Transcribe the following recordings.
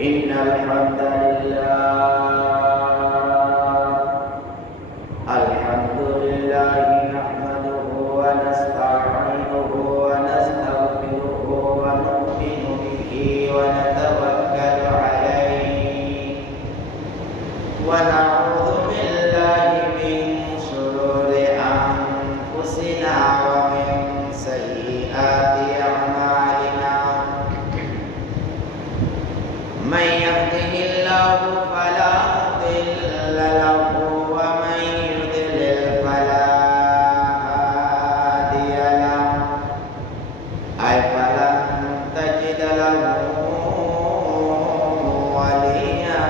إن الحمد لله نحمده ونستعينه ونستغفره ونؤمن به ونتوكل عليه ونعوذ بالله من شرور أنفسنا ومن سيئات أعمالنا من يهده الله فلا مضل له ومن يضلل فلا هادي له فلن تجد له وليا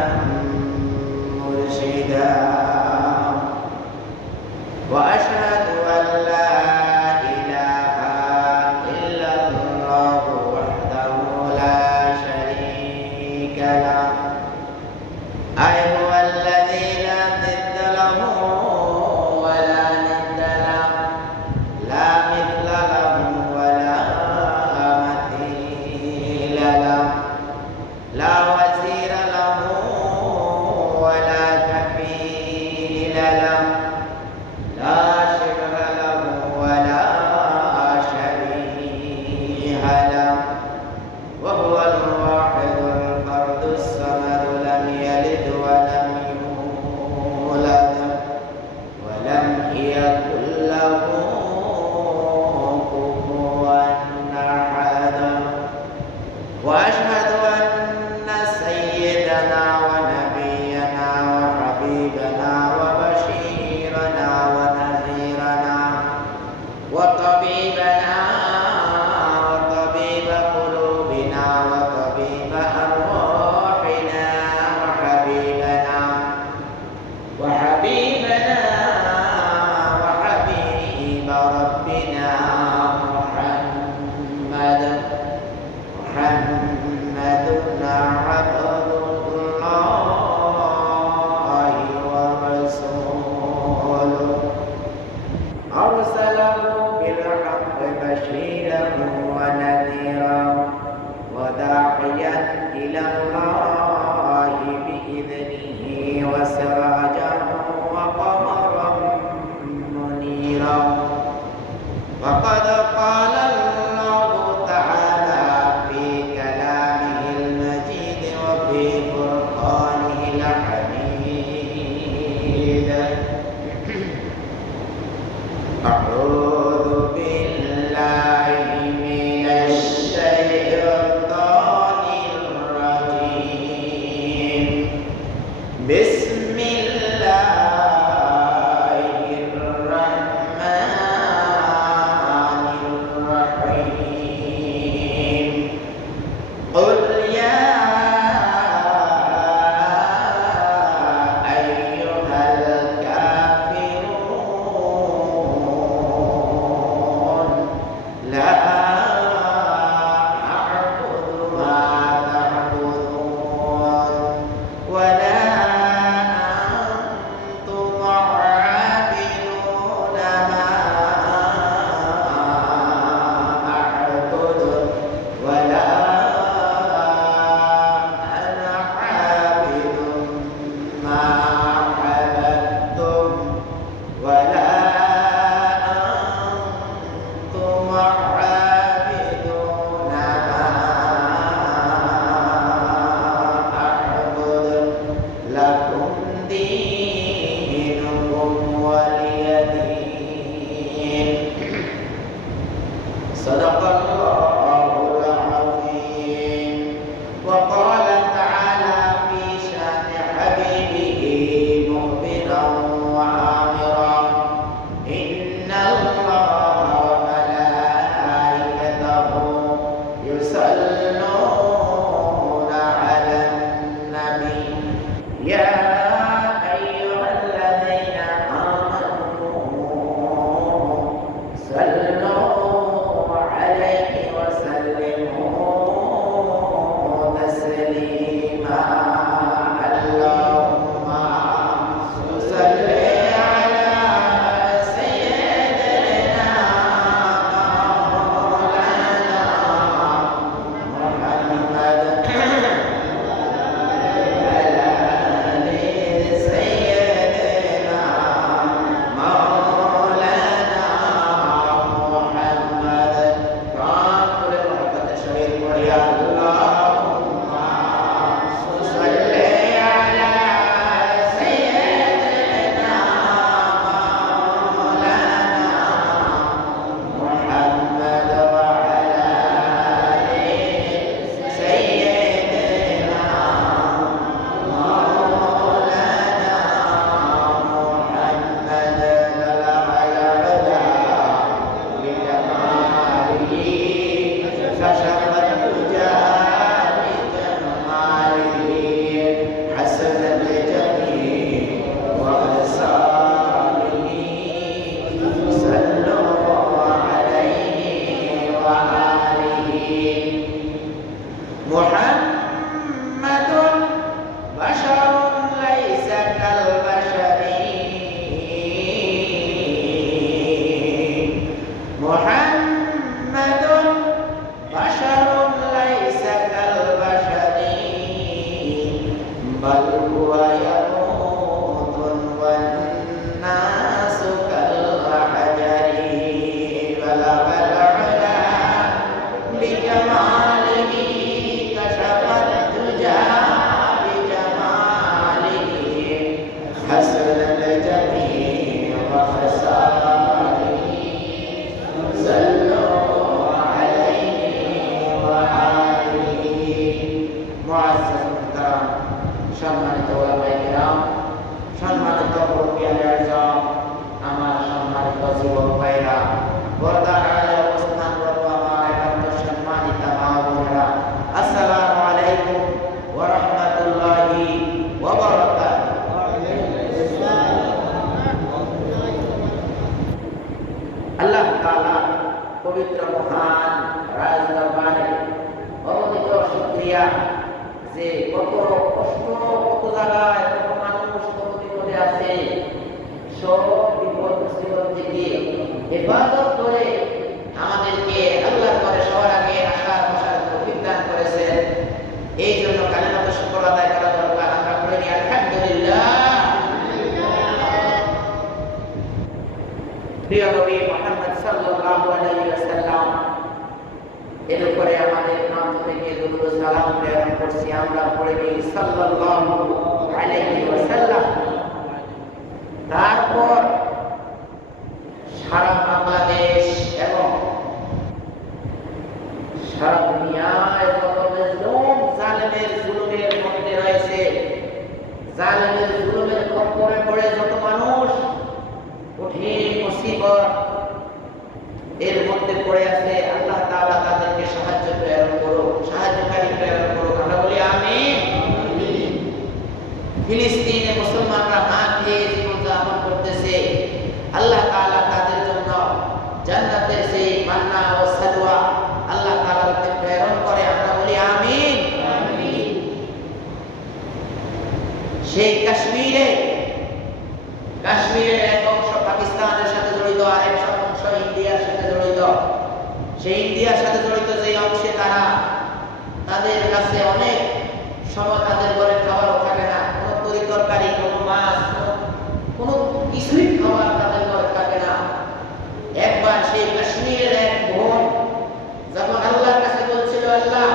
مرشدا وأشهد أن لا إله إلا الله وحده لا شريك له هو الذي لا ضد له ولا ند له لا مثل له ولا مثيل له لا وزير له ولا كفيل له لا شبه له ولا شبيه له وهو الواحد الفرد الصمد لم يلد ولم يولد ولم يكن له كفوا أحد وأشهد أن سيدنا ونبينا وحبيبنا وبشيرنا ونذيرنا وطبيبنا وطبيب قلوبنا وطبيب أرواحنا وحبيب ربنا محمد عبد الله ورسوله أرسله بالحق بشيرا ونذيرا وداعيا إلى الله بإذنه وسراجا وقمرا منيرا وقد قال الله تعالى في كلامه المجيد وفي فرقانه الحميد أعوذ بالله من الشيطان الرجيم بسم الله الرحمن الرحيم قل يا أيها الكافرون لا أعبد ما تعبدون ولا أنتم عابدون ما أعبد ولا أنا عابد ما عبدتم ولا أنتم عابدون ما أعبد لكم دينكم ولي دين صدق الله العظيم وقال تعالى في شأن حبيبه مخبرا وآمرا إن الله وملائكته يصلون على النبي يا أيها الذين آمنوا صلوا عليه وسلموا تسليما اللهم صل على سيدنا مولانا محمد মুহাম্মাদুন বাশারুন লাইসা কাল বাশারি মুহাম্মাদুন বাশারুন লাইসা কাল বাশারি বাল হুয়া ইয়ামুতুন ওয়ান নাসু কাল হাজারি বালাগাল উলা বিজামালিহি কাশাফাত দুজা বিজামালিহি হাসানাল জামিল ওয়া হাসানিহি সাল্লু আলাইহি ওয়া আলিহি মুআজ্জাজ মুহতারাম সম্মানিত ওলামায়ে কিরাম সম্মানিত মুরব্বিয়ানে আযম আমার সম্মানিত যুবক ভাইরা পর্দার আড়ালে অবস্থানরত আমার একান্ত সম্মানিত মা বোনেরা আসসালামু আলাইকুম ওয়া রাহমাতুল্লাহি ওয়া বারাকাতুহু। আল্লাহ তাআলা পবিত্র মহান রাজ দরবারে অগণিত শুকরিয়া যে কত কষ্ট কত জায়গায় কত মানুষ কত বিপদে আছে সব বিপদ মুসিবত থেকে হেফাজত করে আমাদেরকে আল্লাহর ঘরে সবার আগে আসার বসার তৌফিক দান করেছেন। এই জন্য কালিমাতুশ শুকর আদায় করা দরকার। আমরা পড়ে নিই আলহামদুলিল্লাহ। প্রিয় নবী মুহাম্মদ সাল্লাল্লাহু আলাইহি ওয়াসাল্লাম এর উপরে আমাদের নাম থেকে দুরূদ ও সালাম প্রেরণ করছি। আমরা পড়ে নিই সাল্লাল্লাহু আলাইহি ওয়াসাল্লাম। তারপর সারা বাংলাদেশ এবং সারা দুনিয়ায় যত জুলুম জালেমের জুলুমের মধ্যে রয়েছে, জালেমের জুলুমের খপ্পরে পড়ে যত মানুষ কঠিন মুসিবত এর মধ্যে পড়ে আছে, আল্লাহ তাআলা তাদেরকে সাহায্য প্রেরণ করুক, সাহায্যকারী প্রেরণ করুক। আমরা বলি আমিন। ফিলিস্তিনে মুসলমানরা না খেয়ে জীবনযাপন করতেছে, আল্লাহ তাআলা তাদের জন্য জান্নাতের সেই মান্না ও সাদওয়া আল্লাহ তাআলা প্রেরণ করে। আমরা বলি আমিন। সেই কাশ্মীরের এক অংশ পাকিস্তানের সাথে জড়িত, আরেক অংশ ইন্ডিয়ার সাথে জড়িত। সেই ইন্ডিয়ার সাথে জড়িত যে অংশে তাদের কাছে অনেক সময় তাদের ঘরে খাবারও থাকে না, কোনো তরি তরকারি, কোনো মাছ, কোনো কিছুই খাবার তাদের ঘরে থাকে না। একবার সেই কাশ্মীরের এক বোন যখন আল্লাহর কাছে বলছিল, আল্লাহ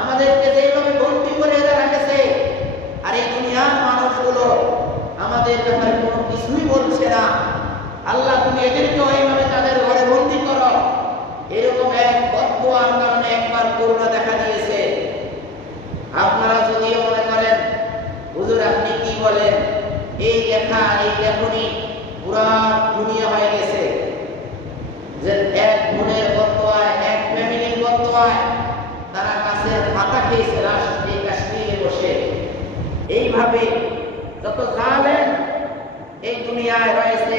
আমাদেরকে যেভাবে বন্দী করে এরা রেখেছে আর এই দুনিয়ার মানুষগুলো আমাদের ব্যাপারে কোনো কিছুই বলছে না, আল্লাহ তুমি এদেরকেও এইভাবে তাদের ঘরে বন্দী করো। এরকম এক বদদুয়ার কারণে একবার করুণা দেখা দিয়েছে। আপনারা যদিও মনে করেন হুজুর আপনি কি বলেন, এই লেখা এই লেখনী পুরা দুনিয়া হয়ে গেছে যে এক বোনের বদদুয়ায়, এক ফ্যামিলির বদদুয়ায় তারা কাছের পাতা খেয়েছে এই কাশ্মীরে বসে। এইভাবে যত জালেম এই দুনিয়ায় রয়েছে,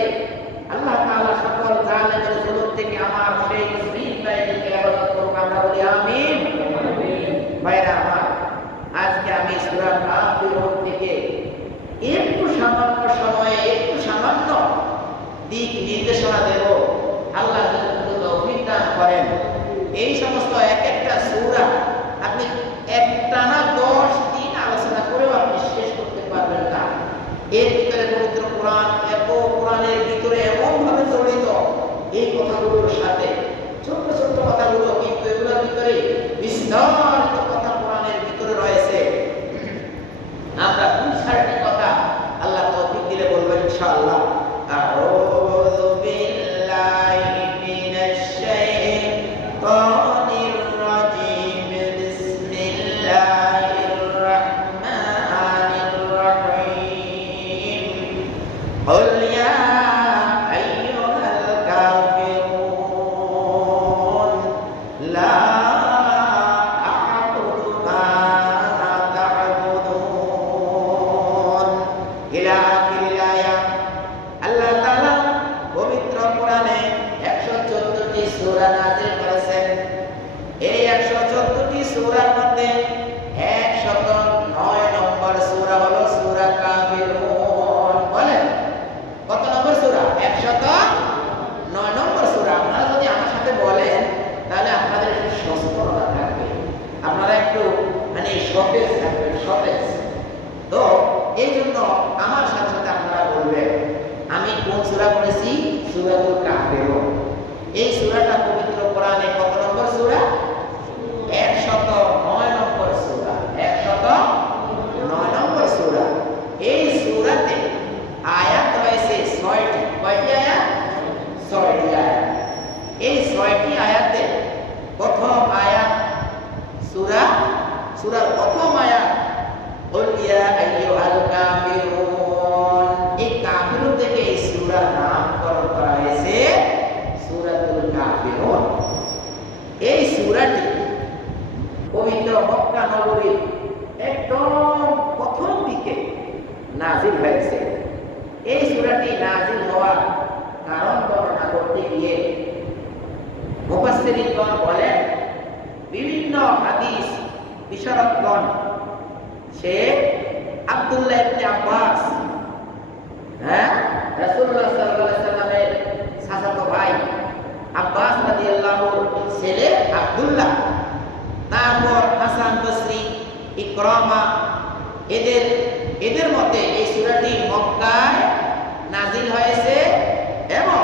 আল্লাহ তাআলা সকল জালেমের জুলুম থেকে আমার সেই মুসলিম ভাইদেরকে হেফাজত করুক। আমরা বলি আমিন। ভাইরা আমার, আজকে আমি সূরা কাফিরুন থেকে একটু সামান্য সময়ে একটু সামান্য দিক নির্দেশনা দেব। আল্লাহ যদি তৌফিক দান করেন, এই সমস্ত এক একটা সূরা আপনি একটানা 10 দিন আলোচনা করেও আপনি শেষ করতে পারবেন না। এর ভিতরে পবিত্র কোরআন, এত কোরআনের ভিতরে এমন ভাবে জড়িত এই কথাগুলোর সাথে, ছোট্ট ছোট্ট কথাগুলো, কিন্তু এগুলোর ভিতরে বিস্তারিত কথা কোরআনের ভিতরে রয়েছে। আমরা 2-4টি কথা আল্লাহ তৌফিক দিলে বলবো ইনশাআল্লাহ। আউযু বিল্লাহি মিনাশ শাইতানির রাজীম। বিসমিল্লাহির রাহমানির রাহিম। قل يا أيها الكافرون لا أعبد ما تعبدون إلى آخر الآية। আল্লাহ তাআলা পবিত্র কোরআনে 114টি সূরা নাযিল করেছেন। এই 114টি সূরার মধ্যে 109 নম্বর সূরা হলো সূরা কাফিরুন। বলেন কত নম্বর সূরা? 109 নম্বর সূরা। আপনারা যদি আমার সাথে বলেন তাহলে আপনাদের একটু সচেতনতা থাকবে, আপনারা একটু মানে সতেজ থাকবেন, সতেজ। তো এই জন্য আমার সাথে সাথে আপনারা বলবেন আমি কোন সূরা পড়েছি? সূরাতুল কাফিরুন। এই সূরাটা পবিত্র কোরআনে কত নম্বর সূরা? 109 নম্বর সূরা। 109 নম্বর সূরা। এই সূরাতে আয়াত রয়েছে 6টি। কয়টি আয়াত? 6টি আয়াত। এই 6টি আয়াতে প্রথম আয়াত সূরার প্রথম আয়াত কুল ইয়া আইয়ুহাল কাফিরুন। এই কাফিরুন থেকে এই সূরার নামকরণ করা হয়েছে সূরাতুল কাফিরুন। এই সূরাটি পবিত্র মক্কা নগরীর একদম প্রথম দিকে নাযিল হয়েছে। এই সূরাটি নাযিল হওয়ার কারণ বর্ণনা করতে গিয়ে মুফাসসিরিনগণ বলেন, বিভিন্ন হাদিস বিশারদগণ শেখ আব্দুল্লাহ ইবনে আব্বাস, রাসূলুল্লাহ সাল্লাল্লাহু আলাইহি সাল্লামের চাচাতো ভাই আব্বাস রাদিয়াল্লাহুর ছেলে আব্দুল্লাহ, তারপর হাসান বসরি, ইকরামা, এদের মতে এই সূরাটি মক্কায় নাযিল হয়েছে এবং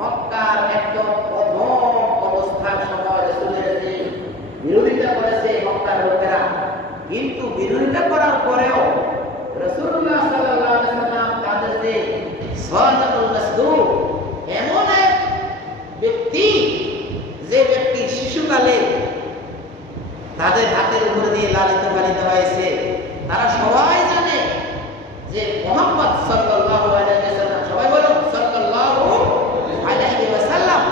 মক্কার একদম প্রথম অবস্থার সময় রাসূলের যে বিরোধিতা করেছে মক্কার লোকেরা, কিন্তু বিরোধিতা করার পরেও রাসূলুল্লাহ সাল্লাল্লাহু আলাইহি ওয়াসাল্লাম তাদের যে সাদাতুল মাসদুক, এমন এক ব্যক্তি যে ব্যক্তি শিশুকালে তাদের হাতের উপর দিয়ে লালিত পালিত হয়েছে, তারা সবাই জানে যে মুহাম্মদ সাল্লাল্লাহু আলাইহি ওয়াসাল্লাম, সবাই বলুন সাল্লাল্লাহু আলাইহি ওয়াসাল্লাম,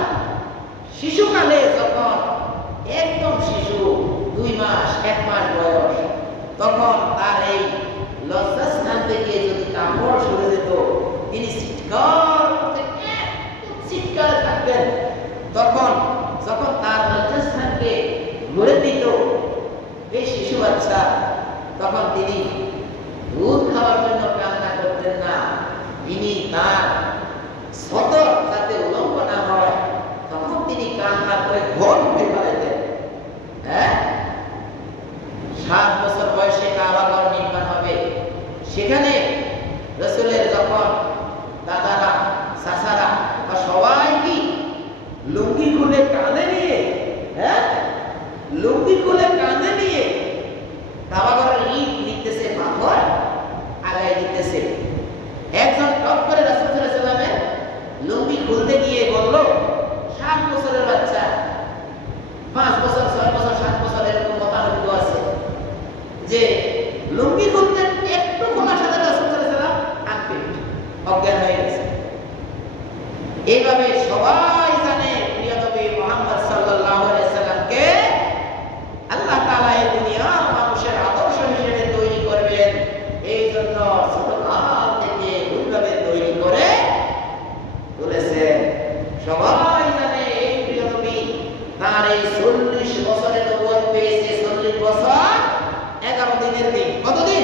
শিশুকালে যখন একদম শিশু 2 মাস 1 মাস বয়স, তখন তার এই লজ্জাস্থান থেকে যদি কাপড় সরে যেত, তিনি চিৎকার থাকতেন। তখন যখন তার লজ্জাস্থানকে ভরে দিত এই শিশু বাচ্চা, তখন তিনি দুধ খাওয়ার জন্য কান্না করতেন না, তিনি তার সতর যাতে উলঙ্গ না হয় তখন তিনি কান্না করে ঘর উঠে ফেলেতেন। 7 বছর বয়সে কাবাঘর নির্মাণ হবে, সেখানে রাসূলের যখন দাদারা চাচারা বা সবাই কি লুঙ্গি খুলে কাঁধে নিয়ে কাবাঘরের ইট নিতেছে, পাথর আগায় দিতেছে। একজন টপ করে রাসূল সাল্লাল্লাহু আলাইহি ওয়াসাল্লামের লুঙ্গি খুলতে গিয়ে বলল, 7 বছরের বাচ্চা, 5 বছর 6 বছর 7 বছর এরকম মতানৈক্য আছে, যে লুঙ্গি খুলতে একটু খোলার সাথে রাসূল সাল্লাল্লাহু আলাইহি ওয়াসাল্লাম আনফিট, অজ্ঞান হয়ে গেছে। এইভাবে সবাই জানে প্রিয় নবী মুহাম্মদ সাল্লাল্লাহু আলাইহি ওয়াসাল্লামকে আল্লাহ তাআলা এই দুনিয়ার মানুষের আদর্শ হিসেবে তৈরি করবেন। এই জন্য ছোটকাল থেকে ওইভাবে তৈরি করে তুলেছেন। সবাই জানে এই প্রিয় নবী তার এই 40 বছরের নবুয়ত পেয়েছে। 40 বছর 11 দিনের দিন। কতদিন?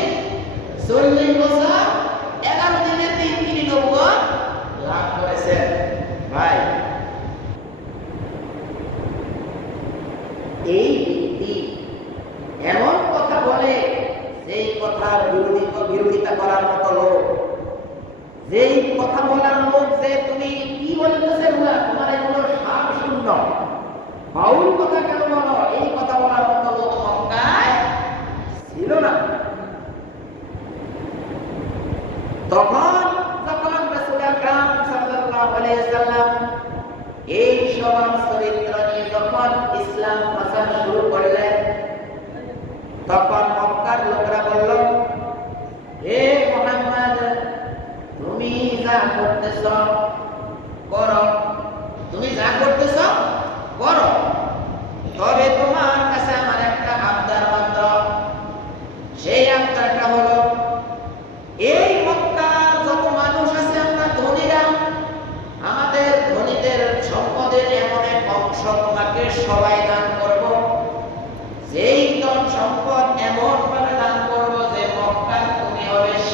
40 বছর 11 দিনের দিন তিনি নবুয়ত লাভ করেছেন। ভাই, এই ব্যক্তি এমন কথা বলে যেই কথার বিরোধিতা করার মতো লোক, যেই কথা বলার লোক যে তুমি কি বলতেছে, তোমার এগুলো সার শূন্য, বাউল কথা কেন বলো, এই কথা বলার মতো লোক মক্কায় ছিল না। তখন যখন রাসূল আকরাম সাল্লাল্লাহু আলাইহি ওয়াসাল্লাম এই সবার চরিত্র নিয়ে যখন ইসলাম প্রচার শুরু করলেন, তখন মক্কার লোকরা বলল, হে মুহাম্মদ, তুমি যা করতেছ করো, তুমি যা করতেছ করো, তবে তোমার কাছে আমার একটা আবদার মাত্র। সেই আবদারটা হলো, এই মক্কার যত মানুষ আছে আমরা ধনীরা, আমাদের ধনীদের সম্পদের এমন এক অংশ তোমাকে সবাই দান করব,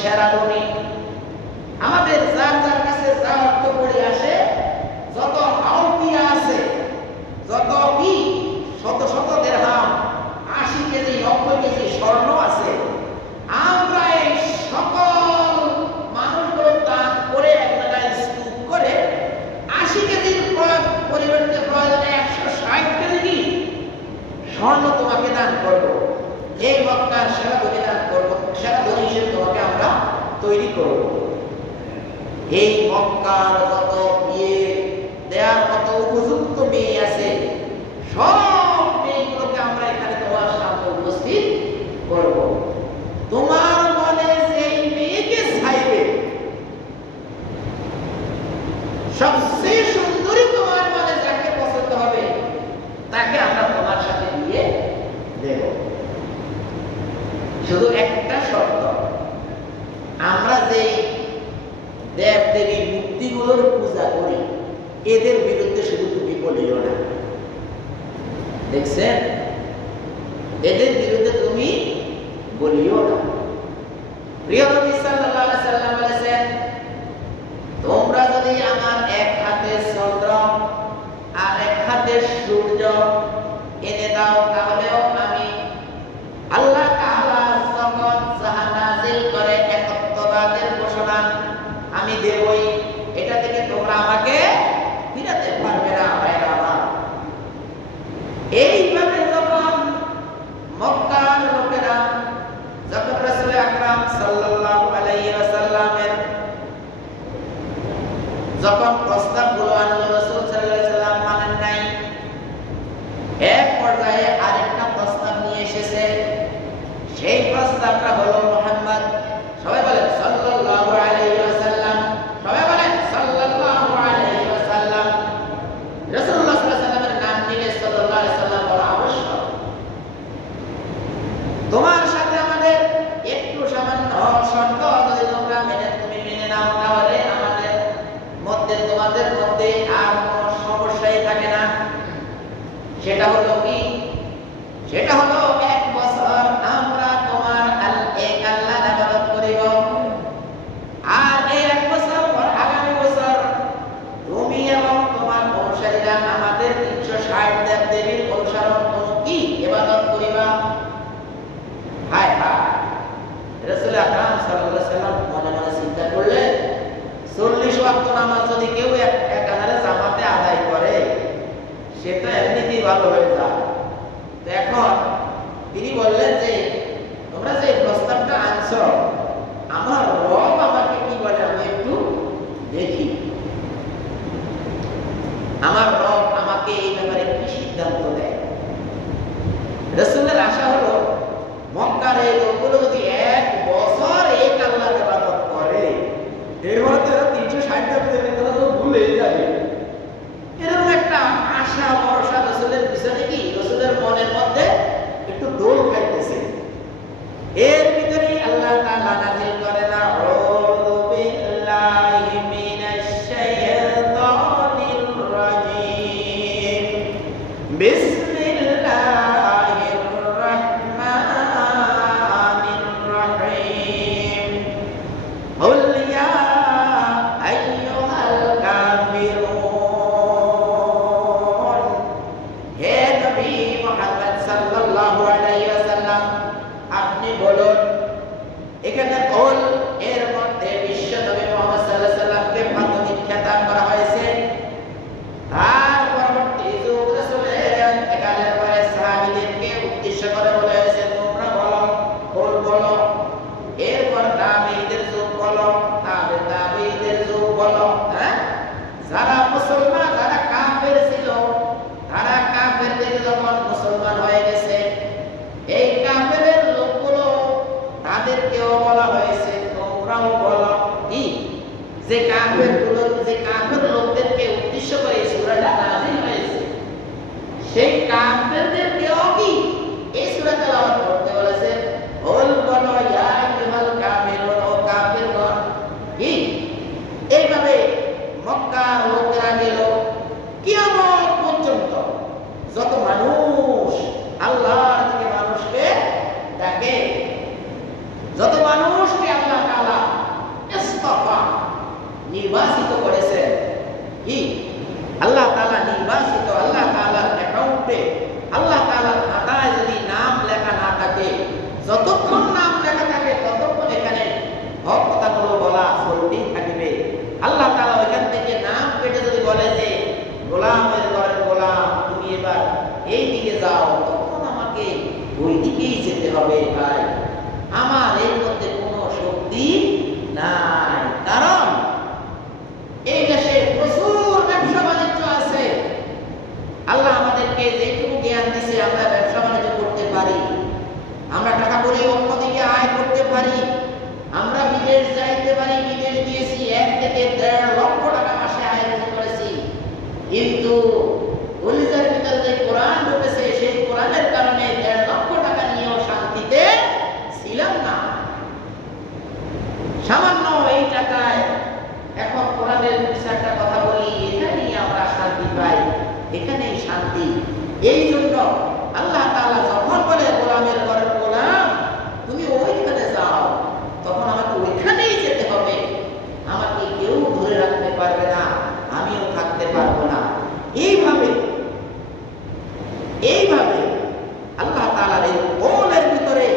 সেরা ধনী। আমাদের যার যার কাছে যা অর্থ করে আসে, যত আউপিয়া আছে, যত কি শত শত দিরহাম, 80 কেজি 90 কেজি স্বর্ণ আছে, আমরা এই সকল মানুষগুলো দান করে এক জায়গায় স্তূপ করে 80 কেজির পরিবর্তে প্রয়োজনে 160 কেজি কি স্বর্ণ তোমাকে দান করব। এই মক্কার সেরা ধনী দান করব, সেরা ধনী হিসেবে তোমাকে আমরা তৈরি করব। এই মক্কার যত বিয়ে দেওয়ার মতো উপযুক্ত মেয়ে আছে, সব মেয়েগুলোকে আমরা এখানে তোমার সামনে উপস্থিত করব। তোমার মনে যেই মেয়েকে চাইবে, সবচেয়ে সুন্দরী তোমার মনে যাকে পছন্দ হবে, তাকে আমরা তোমার সাথে বিয়ে দেব। শুধু একটা শর্ত, আমরা যেই দেব দেবী মূর্তিগুলোর পূজা করি, এদের বিরুদ্ধে শুধু তুমি বলিও না। দেখছেন, এদের বিরুদ্ধে তুমি বলিও না। প্রিয় নবী সাল্লাল্লাহু আলাইহি সাল্লাম বলেছেন, তোমরা যদি আমার এক হাতে চন্দ্র আর এক হাতে সূর্য এনে দাও, তাহলেও আমি আল্লাহ তাআলা যখন জাহান নাযিল করে একত্ববাদের ঘোষণা আমি দেবই, এটা থেকে তোমরা আমাকে ফিরাতে পারবে না। ভাইরা আমার, এইভাবে যখন মক্কার লোকেরা যখন রাসূল আকরাম সাল্লাল্লাহু আলাইহি ওয়াসাল্লামের যখন প্রস্তাবগুলো আনলো, রাসূল সাল্লাল্লাহু আলাইহি ওয়াসাল্লাম মানেন নাই। এক পর্যায়ে আরেকটা প্রস্তাব নিয়ে এসেছে। সেই প্রস্তাবটা হলো মুহাম্মদ, সবাই বলেন সাল্লাল্লাহু আলাইহি ওয়াসাল্লাম, সবাই বলেন সাল্লাল্লাহু আলাইহি ওয়াসাল্লাম। রাসূলুল্লাহ সাল্লাল্লাহু আলাইহি ওয়াসাল্লামের নাম নিলে সাল্লাল্লাহু আলাইহি ওয়াসাল্লাম বলা আবশ্যক। তোমার সাথে আমাদের একটু সামান্য শর্ত যদি তোমরা মেনে নাও, তাহলে আমাদের মধ্যে তোমাদের মধ্যে আর কোনো সমস্যাই থাকে না। সেটা হলো কি? সেটা হলো 1 বছর আমরা তোমার এক আল্লাহর ইবাদত করিব, আর এই 1 বছর পর আগামী বছর তুমি এবং তোমার অনুসারীরা আমাদের 360 দেব দেবীর অনুসরণ কি ইবাদত করিবা। হায় হায়, রাসূল আকরাম সাল্লাল্লাহু আলাইহি ওয়াসাল্লাম মনে মনে চিন্তা করলেন, 40 ওয়াক্ত নামাজ যদি কেউ একাধারে জামাতে আদায় করে, সে তো এমনিতেই ভালো হয়ে যায়। তো এখন তিনি বললেন যে তোমরা যে প্রস্তাবটা আনছো, আমার রব আমাকে কি বলে আমি একটু দেখি, আমার রব আমাকে এই ব্যাপারে কি সিদ্ধান্ত দেয়। রাসূলের আশা হলো মক্কার এই লোকগুলো যদি 1 বছর এক আল্লাহর ইবাদত করে, এরপরে তো 360 দেবের কথা তো ভুলেই যাবে। এরকম একটা আশা ভরসা রাসূলের পিছনে কি রাসূলের মনের মধ্যে একটু দোল খাইতেছে। এর ভিতরেই আল্লাহ তাআলা নাযিল করেন, আউযু বিল্লাহি মিনাশ শাইতানির রাজীম, বিসমিল্লাহির রাহমানির রাহিম, কুল ইয়া আইয়ুহাল কাফিরুন। হে নবী মুহাম্মদ সাল্লাল্লাহু আলাইহি ওয়াসাল্লাম, আপনি বলুন। এখানে কুল এর মধ্যে বিশ্ব নবী মুহাম্মদ সাল্লাল্লাহু আলাইহি ওয়াসাল্লামকে প্রাথমিক খেতাব করা হয়েছে। তার পরবর্তী যুগ রাসূলের ইন্তেকালের পরে সাহাবীদেরকে উদ্দেশ্য করে বলা হয়েছে, তোমরা বলো, কুল বলো। এরপর তাবেঈদের যুগ বলো, তাবেঈদের যুগ বলো। যারা মুসলমান, যারা কাফের ছিল, তারা কাফের থেকে যখন মুসলমান হয়ে গেছে, এই কাফেরের লোকগুলো তাদেরকেও বলা হয়েছে তোমরাও বলো। কি যে কাফের লোকদেরকে উদ্দেশ্য করে এই সূরাটা নাযিল হয়েছে, সেই কাফেরদেরকেও কি এই সূরা তেলাওয়াত করতে বলেছে। কুল বলো ইয়া আইয়ুহাল কাফিরুন, ও কাফিরগণ। কি এইভাবে মক্কার লোকেরা গেল কিয়ামত পর্যন্ত। যত মানুষ আল্লাহর দিকে মানুষকে ডাকে, যত মানুষকে আল্লাহ তাআলা ওই দিকেই যেতে হবে ভাই। আমার এর মধ্যে কোনো শক্তি নাই, কারণ এই দেশে প্রচুর ব্যবসা বাণিজ্য আছে। আল্লাহ আমাদেরকে যেটুকু জ্ঞান দিছে আমরা ব্যবসা বাণিজ্য করতে পারি, আমরা টাকা করে অন্যদিকে আয় করতে পারি, আমরা বিদেশ যাইতে পারি, বিদেশ দিয়েছি 1 থেকে 1.5 লক্ষ টাকা মাসে আয় করেছি। কিন্তু কলিজার ভিতরে যে কোরআন ঢুকেছে সেই কোরআনের কারণে 1.5 লক্ষ টাকা নিয়েও শান্তিতে ছিলাম না। সামান্য এই টাকায় এখন কোরআনের কিছু একটা কথা বলি, এখানেই আমরা শান্তি পাই, এখানেই শান্তি। এই জন্য আল্লাহ তাআলা যখন বলে গোলামের ঘরের গোলাম তুমি ওইখানে যাও, তখন আমাকে ওইখানেই যেতে হবে। আমাকে কেউ ধরে রাখতে পারবে না, আমিও থাকতে পারবো না। এইভাবে আল্লাহ তাআলার এই কওলের ভিতরে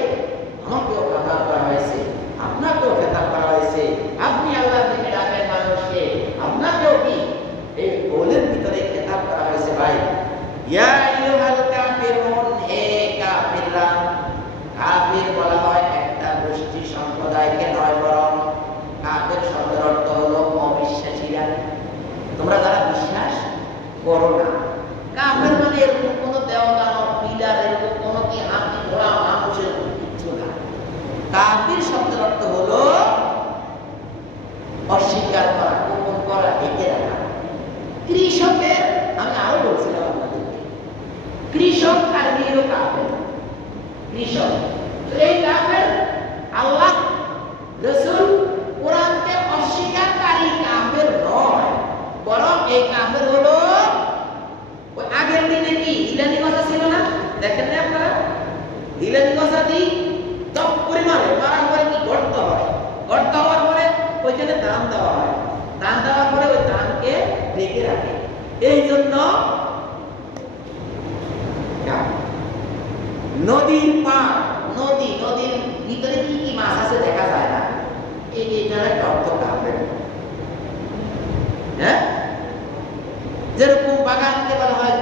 আমাকেও খেতাব করা হয়েছে, আপনাকেও খেতাব করা হয়েছে। আপনি আল্লাহর দিকে ডাকেন মানুষকে, আপনাকেও কি এই কওলের ভিতরে খেতাব করা হয়েছে ভাই। ইয়া আইয়ুহাল কাফিরুন, হে কাফিররা। কাফির বলা হয় একটা গোষ্ঠী সম্প্রদায়কে নয়, বরং কাফির শব্দের অর্থ হলো অবিশ্বাসীরা, তোমরা যারা বিশ্বাস করো না। কাফের মানে এরকম কোনো দেওয়ান পিলার, এরকম কোনো কি হাতি ঘোড়া মানুষের কিছু না। কাফির শব্দের অর্থ হলো অস্বীকার করা, গোপন করা, ঢেকে রাখা। কৃষকের আমি আরো বলছিলাম আপনাদেরকে, কৃষক আর নিরো কাফের। কৃষক এই কাফের, আল্লাহ রাসূল কোরআনকে অস্বীকারী কাফের নয়, বরং এই কাফের হলো ওই আগের দিনে কি ইলানি কথা ছিল না, দেখেন না আপনারা? ইলানি কথা দি টপ পরিমাণে মারা পরে কি গর্ত হয়, গর্ত হওয়ার পরে ওইখানে ধান দেওয়া হয়, ধান দেওয়ার পরে ওই ধানকে ঢেকে রাখে। এই জন্য নদীর পাড়, নদীর ভিতরে কি কি মাছ আছে দেখা যায় না, এইটার একটা অর্থ কাফের। হ্যাঁ, যেরকম বাগানকে বলা হয়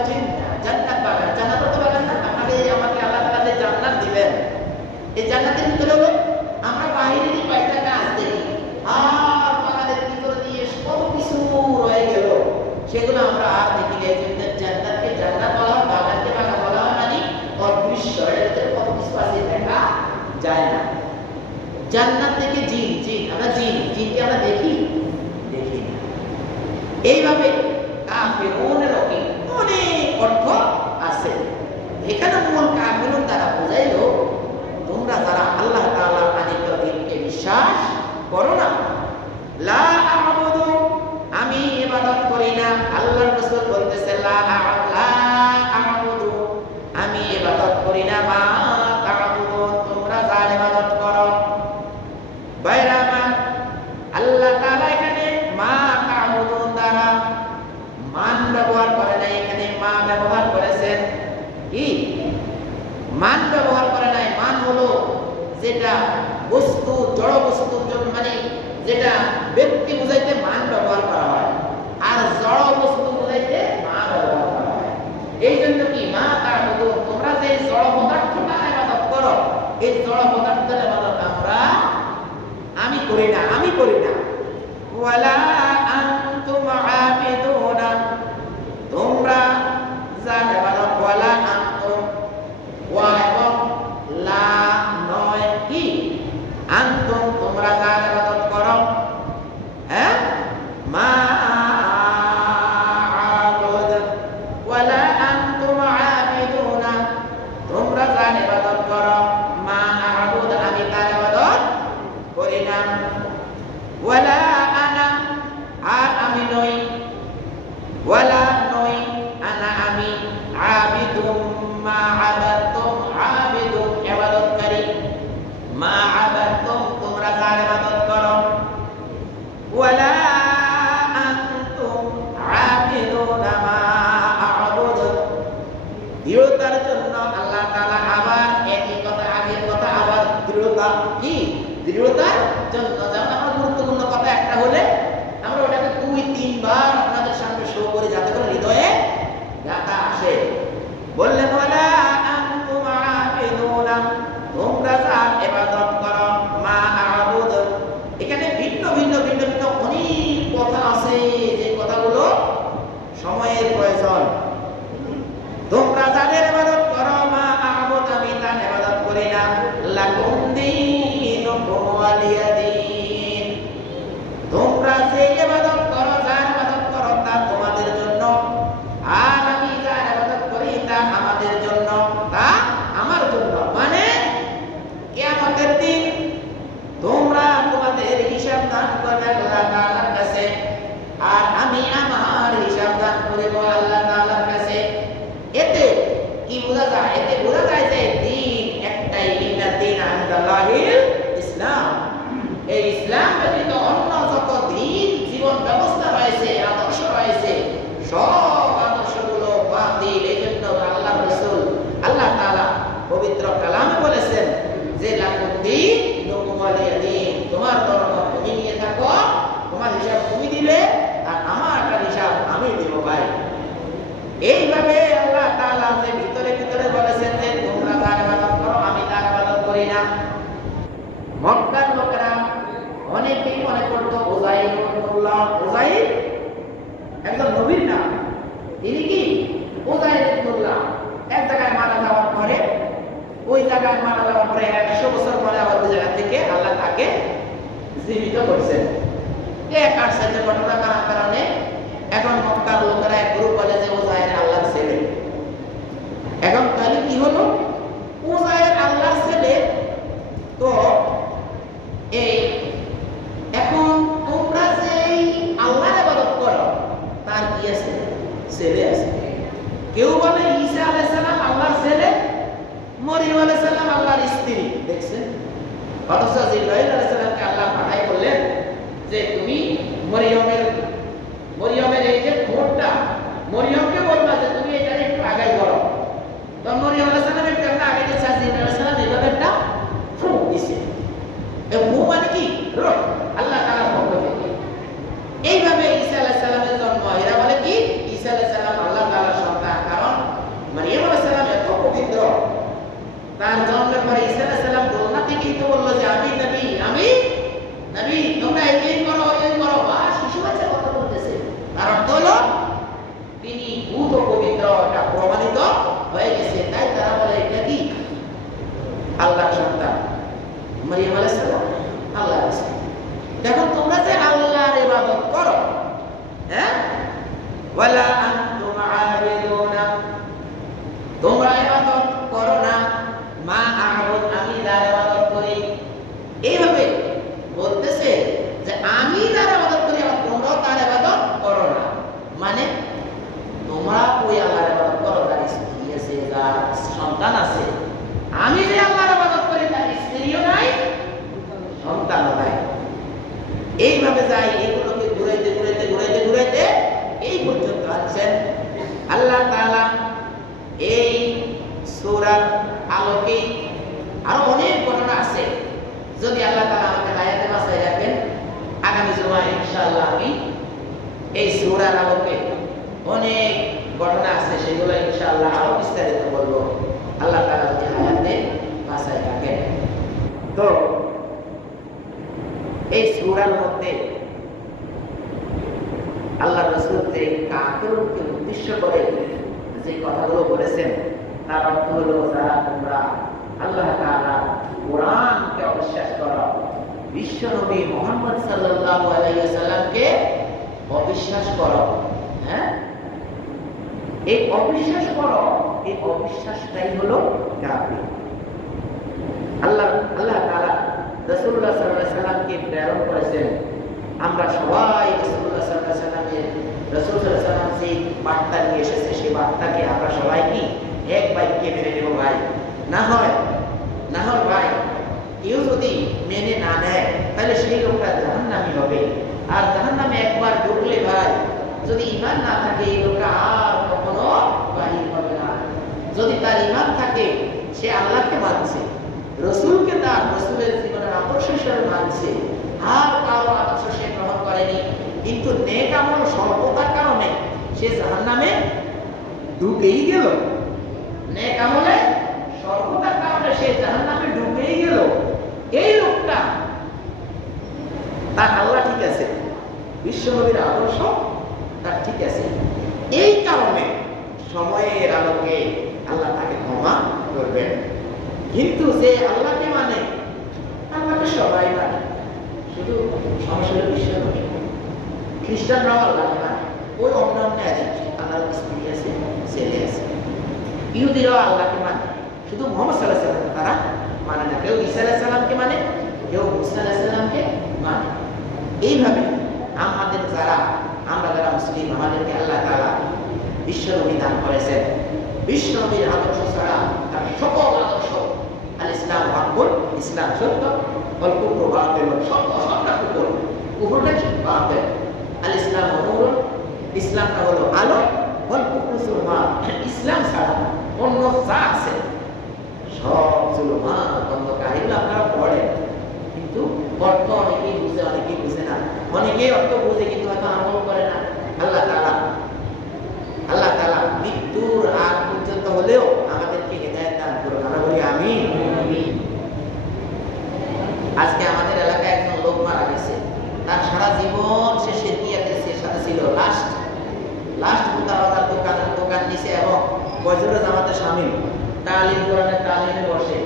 জান্নাত বাগান, জান্নাতের বাগান না, আপনাকে আমাকে আল্লাহ তাআলা যে জান্নাত দিবেন, এই জান্নাতের ভিতরে হলো আমরা বাহিরেরই কয়েকটা গাছ দেখি, আর বাগানের ভিতরে দিয়ে কত কিছু রয়ে গেল, সেগুলো আমরা আর দেখি না। এই জন্য জান্নাতকে জান্নাত বলা হয়, বাগানকে বাগান বলা হয়, মানে অদৃশ্য, এর ভিতরে কত কিছু আছে দেখা যায় না। জান্নাত থেকে জিন, আমরা জিনকে আমরা দেখি না। এইভাবে কাফিরুনের অনেক অর্থ আছে। এখানে মূল কাফিরুন দ্বারা বোঝাইলো তোমরা যারা আল্লাহ তাআলার আনিত দ্বীনকে বিশ্বাস করো না। লা আ'বুদু, আমি ইবাদত করি না। আল্লাহর রাসূল বলতেছে লা আ'বুদু, আমি ইবাদত করি না। মা তা'বুদুন, তোমরা যার ইবাদত করো। বাইরা আমার আল্লাহ তাআলা এখানে মা তা'বুদুন দ্বারা মান ব্যবহার করে নাই, এখানে মা ব্যবহার করেছেন। কি মান ব্যবহার করে নাই? মান হলো যেটা বস্তু, জড় বস্তুর জন্য, মানে যেটা ব্যক্তি বুঝাইতে মান ব্যবহার করা হয়, আর জড় বস্তু বুঝাইতে মা ব্যবহার করা হয়। এই জন্য কি মা তা'বুদুন, তোমরা যে জড় পদার্থটা ইবাদত করো, এই জড় পদার্থের ইবাদত আমি করি না। ওয়ালা আনতুম আবিদুনা, তোমরা যার ইবাদত, ওয়ালা আনতুম, ওয়া এবং লা নয়, কি আনতুম, তোমরা যার ইবাদত করো। হ্যাঁ, মা আ'বুদ, ওয়ালা আনতুম আবিদুনা, তোমরা যার ইবাদত করো। মা আ'বুদ, আমি তার ইবাদত করি না। ওয়ালা আনা, আর আমি নই। ওয়ালা নই, আনা আমি। আবিদুম মা আবাদতুম, আবিদুম ইবাদতকারী। মা আবাদতুম, তোমরা যার ইবাদত করো। ওয়ালা আনতুম আবিদুনা মা আ'বুদ। দৃঢ়তার জন্য আল্লাহ তাআলা আবার একই কথা, আগের কথা আবার দৃঢ়তা, কি দৃঢ়তার জন্য। যেমন আমার গুরুত্বপূর্ণ কথা একটা হলে আমরা ওটাকে 2-3 বার আপনাদের সামনে শো করি, যাতে করে হৃদয়ে গাথা আসে। বললেন ওয়ালা আনতুম আবিদুন করি না, লাকুম দীনুকুম ওয়ালিয়া দীন। তোমরা যে ইবাদত করো, যার ইবাদত করো তা তোমাদের জন্য, আর আমি যার ইবাদত করি তা আমাদের জন্য, তা আমার জন্য। মানে কিয়ামতের দিন তোমরা তোমাদের হিসাব দান করবে আল্লাহ তাআলার কাছে, আর আমি আমার হিসাব দান করব আল্লাহ তাআলার কাছে। এতে কি বোঝা যায়? এতে বোঝা যায় যে দিন একটাই, ইন্নাদ দীনা ইনদাল্লাহিল ইসলাম। এই ইসলাম ব্যতীত অন্য যত দিন, জীবন ব্যবস্থা রয়েছে, আদর্শ রয়েছে, সব আদর্শগুলো বাতিল। এই জন্য আল্লাহ রাসূল আল্লাহ তাআলা পবিত্র কালামে বলেছেন যে লাকুম দীনুকুম ওয়ালিয়া দীন, তোমার ধর্ম তুমি নিয়ে থাকো, তোমার হিসাব তুমি দিবে, আর আমার হিসাব আমি দেব ভাই। এইভাবে আল্লাহ তাআলা যে ভিতরে ভিতরে বলেছেন যে তোমরা তার ইবাদত করো, আমি তার ইবাদত করি না। মক্কার লোকেরা অনেকেই মনে করত উযাইর ইবনুল্লাহ, উযাইর একজন নবীর নাম। তিনি কি উযাইর ইবনুল্লাহ এক জায়গায় মারা যাওয়ার পরে, ওই জায়গায় মারা যাওয়ার পরে 100 বছর পরে আবার ওই জায়গা থেকে আল্লাহ তাকে জীবিত করেছেন। এক আশ্চর্য ঘটনা কারণে এখন মক্কার লোকেরা এক গ্রুপ বলে যে উযাইর আল্লাহর ছেলে। এখন তাহলে কি হলো? উযাইর আল্লাহর ছেলে, তো এই এখন তোমরা যে আল্লাহর ইবাদত করো তার কি আছে? ছেলে আছে। কেউ বলে ঈসা আলাইহিস সালাম আল্লাহর ছেলে, মরিয়ম আলাইহিস সালাম আল্লাহর স্ত্রী। দেখছেন? অথচ জিবরাইল আলাইহিস সালামকে আল্লাহ পাঠাই বললেন যে তুমি মরিয়মের এই যে ঠোঁটটা, মরিয়মকে বলবা যে তুমি এটা একটু আগাই করো। তো মরিয়ম আলাইহিস সালাম একটু আগে দিয়েছে, জিবরাইল আলাইহিস সালাম এইভাবে একটা ফু দিছে। এই ফু মানে কি? রূহ, আল্লাহ তাআলার পক্ষ থেকে। এইভাবে ঈসা আলাইহিস সালামের জন্ম। এরা বলে কি ঈসা আলাইহিস সালাম আল্লাহ তাআলার সন্তান, কারণ মরিয়ম আলাইহিস সালাম এত পবিত্র। তার জন্মের পরে ঈসা আলাইহিস সালাম দোলনা থেকেই তো বললো যে আমি নবী, আমি নবী, তোমরা এই করো এই করো। বা শিশু বাচ্চা কথা বলতেছে, তার অর্থ হলো তিনি ভূত পবিত্র, এটা প্রমাণিত হয়ে গেছে। তাই তারা বলে এটা কি আল্লাহর সন্তান, মরিয়ম আলাইহিস সালাম আল্লাহর স্ত্রী। দেখো তোমরা যে আল্লাহর ইবাদত করো, হ্যাঁ, ওয়ালা আনতুম আবিদুনা, তোমরা ইবাদত করো না, মা আ'বুদ, আমি যার ইবাদত করি। এইভাবে বলতেছে যে আমি যার ইবাদত করি আর তোমরাও তার ইবাদত করো না। মানে তোমরা ওই আল্লাহর ইবাদত করো যার স্ত্রী আছে, যার সন্তান আছে। আমি যে আল্লাহর ইবাদত করি তার স্ত্রীও নাই, সন্তানও নাই। এইভাবে যাই, এগুলোকে ঘুরাইতে ঘুরাইতে ঘুরাইতে ঘুরাইতে এই পর্যন্ত আছেন। আল্লাহ তাআলা এই সূরার আলোকে আরো অনেক ঘটনা আছে। যদি আল্লাহ তাআলা আমাকে হায়াতে বাঁচায় রাখেন, আগামী জুমায় ইনশাআল্লাহ আমি এই সূরার আলোকে অনেক ঘটনা আছে, সেগুলো ইনশাআল্লাহ আরো বিস্তারিত বলবো, আল্লাহ তাআলা যদি হায়াতে বাঁচায় রাখেন। তো এই সূরার মধ্যে আল্লাহ রাসূল যে কাফেরকে উদ্দেশ্য করে যে কথাগুলো বলেছেন, তার অর্থ হলো যারা তোমরা আল্লাহ তাআলা কোরআনকে অবিশ্বাস করো, বিশ্ব নবী মুহাম্মদ সাল্লাল্লাহু আলাইহি ওয়াসাল্লামকে অবিশ্বাস করো, হ্যাঁ, এই অবিশ্বাস করো, এই অবিশ্বাসটাই হলো কাফির। আল্লাহ তাআলা রাসূলুল্লাহ সাল্লাল্লাহু আলাইহি ওয়াসাল্লামকে প্রেরণ করেছেন। আমরা সবাই রাসূলুল্লাহ সাল্লাল্লাহু আলাইহি ওয়াসাল্লামের, রাসূল সাল্লাল্লাহু আলাইহি ওয়াসাল্লাম যে বার্তা নিয়ে এসেছে সেই বার্তাকে আমরা সবাই কি এক বাক্যে মেনে নেব ভাই? না হয় ভাই, কেউ যদি মেনে না নেয় তাহলে সেই লোকটা জাহান্নামী হবে। আর জাহান্নামে একবার ঢুকলে ভাই, যদি ঈমান না থাকে এই লোকটা আর কখনো বাহির হবে না। যদি তার ঈমান থাকে, সে আল্লাহকে মানছে, রাসূলকে তার রাসূলের জীবনের আদর্শ হিসেবে মানছে, আর কারো আদর্শ সে গ্রহণ করেনি, কিন্তু নেক আমল স্বল্পতার কারণে সে জাহান্নামে ঢুকেই গেল। নেক আমলে স্বল্পতার কারণে সে জাহান্নামে ঢুকেই গেল। এই লোকটা তার আল্লাহ ঠিক আছে, বিশ্বনবীর আদর্শ তার ঠিক আছে, এই কারণে সময়ের আলোকে আল্লাহ তাকে ক্ষমা করবেন। কিন্তু যে আল্লাহকে মানে, আল্লাহকে সবাই মানে, শুধু সমস্যা বিশ্ব নবী। খ্রিস্টানরাও আল্লাহকে মানে, ওই অন্য অন্য আল্লাহর স্ত্রী আছে, ছেলে আছে। ইহুদিরাও আল্লাহকে মানে, শুধু মুহাম্মদ সাল্লাল্লাহু আলাইহি ওয়াসাল্লাম তারা মানে না। কেউ ঈসা আলাইহিস সালামকে মানে, কেউ মুসা আলাইহিস সালামকে মানে। এইভাবে আমাদের আমরা যারা মুসলিম, আমাদেরকে আল্লাহ তাআলা বিশ্বনবী দান করেছেন। বিশ্বনবীর আদর্শ ছাড়া তার সকল আদর্শ, আল ইসলাম হাক্কুল, ইসলাম সত্য, ওয়াল কুফরু বাতিল, সবটা কুফর। কুফরটা কি? বাতিল। আল ইসলাম নূরুন, ইসলামটা হলো আলো, ওয়াল কুফরু যুলমাত, ইসলাম ছাড়া অন্য যা আছে সব যুলমাত, অন্ধকার। এগুলো আপনারা পড়েন, কিন্তু অর্থ অনেকেই বুঝে, অনেকেই বুঝে না। অনেকেই অর্থ বুঝে কিন্তু হয়তো আমল করে না। আল্লাহ তাআলা মৃত্যুর আগ পর্যন্ত হলেও আমাদেরকে হেদায়েত দান করুন। আমরা বলি আমিন। আজকে আমাদের এলাকায় একজন লোক মারা গেছে, তার সারা জীবন সে শিরকিয়াতের সাথে ছিল। লাস্ট মুতাওয়াদার দোকান নিছে এবং বজরের জামাতে শামিল, তালিম কোরআনের তালিমে বসে।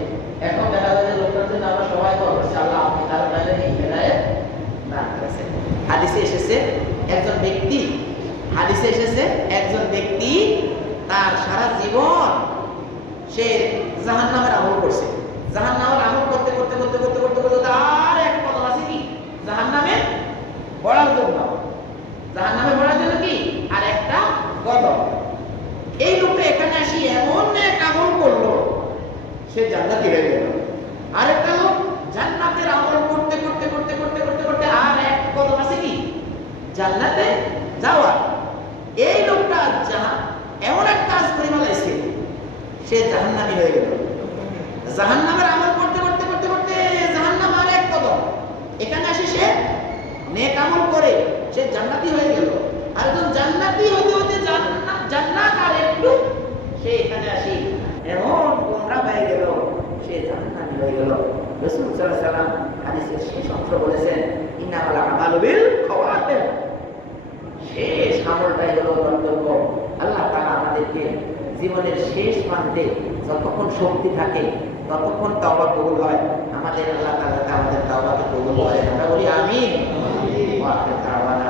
এখন দেখা যায় যে লোকটার জন্য আমরা সবাই দোয়া করছি, আল্লাহ আপনি তার কাছে এই হেদায়েত দান করেছেন। হাদিসে এসেছে একজন ব্যক্তি তার সারা জীবন সে জাহান্নামের আমল করছে। জাহান্নামের আমল করতে আর এক কদম আছে কি জাহান্নামে পড়ার জন্য, কি আর একটা কদম। এই লোকটা এখানে আসি এমন এক আমল করলো, সে জান্নাতি হয়ে গেল। আরেকটা লোক জান্নাতের আমল করতে আর এক কদম আছে কি জান্নাতে যাওয়া। এই লোকটা এমন এক কাজ করে ফেলাইছে, সে জাহান্নামী হয়ে গেল। জাহান্নামের আমল করতে জাহান্নাম আর এক কদম। এখানে আসি সে নেক আমল করে সে জান্নাতি হয়ে গেল। আর একজন জান্নাতি হতে জান্নাত আর একটু, সে এখানে আসি এমন গোমরা হয়ে গেল, সে জাহান্নামী হয়ে গেল। রাসূল সাল্লাল্লাহু আলাইহি ওয়াসাল্লাম হাদিসের শেষ অংশ বলেছেন, ইন্নামাল আমালু বিল খাওয়াতিম। শেষ আমলটাই হলো কর্তব্য। আল্লাহ তাআলা আমাদেরকে জীবনের শেষ প্রান্তে যতক্ষণ শক্তি থাকে ততক্ষণ তওবা কবুল হয়। আমাদের আল্লাহ তাআলা আমাদের তওবাকে কবুল করেন। আমরা বলি আমিন। ওয়া আখিরু দাওয়ানা